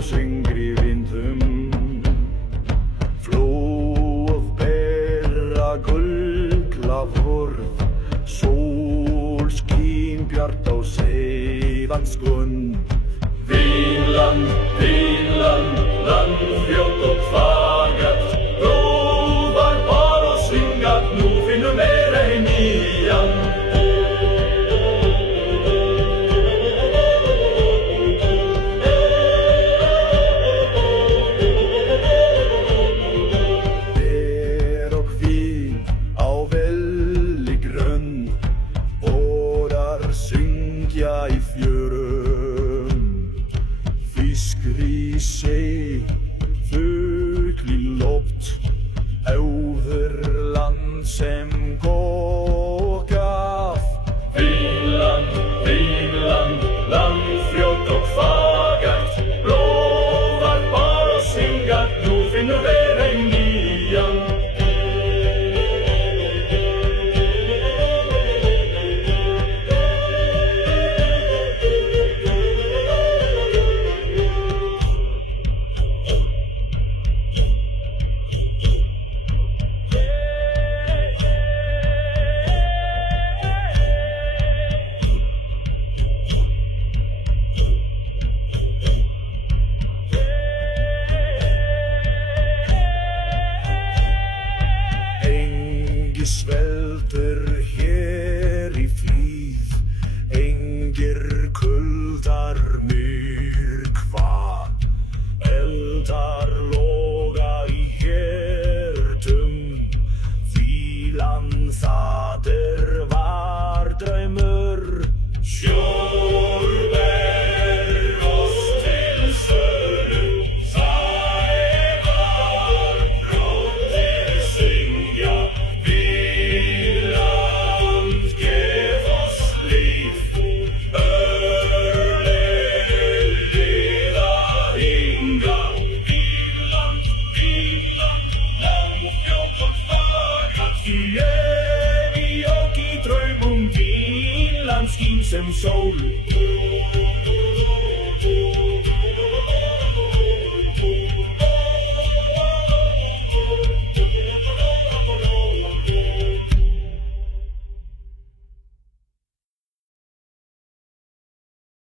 synger í vindum, flóð bera gullafhorð, sól skín bjart á seiðanskund. Vínland, landfljótt og fagert, gróðar bar og syngat, nú finnum ei nýjan. Ber og vín á velli grönn, borar syngja í fjörum. Fiskur í sei, fugl í loft, Auðurland sem gaf. Vínland, landfljótt og fagert, gróðar bar og syngat, nú finnum ei nýjan. Engi sveltur hér í fríð, engir kuldar myrkva, eldar loga í hjertum, fílan það var draumur. Sjór ber oss til sölu, sævar gróttir syngja. Vínland gef oss líf, örlögða hinga. Vínland, landfljótt og fagert, ég í draumum, Vínland skín sem sól.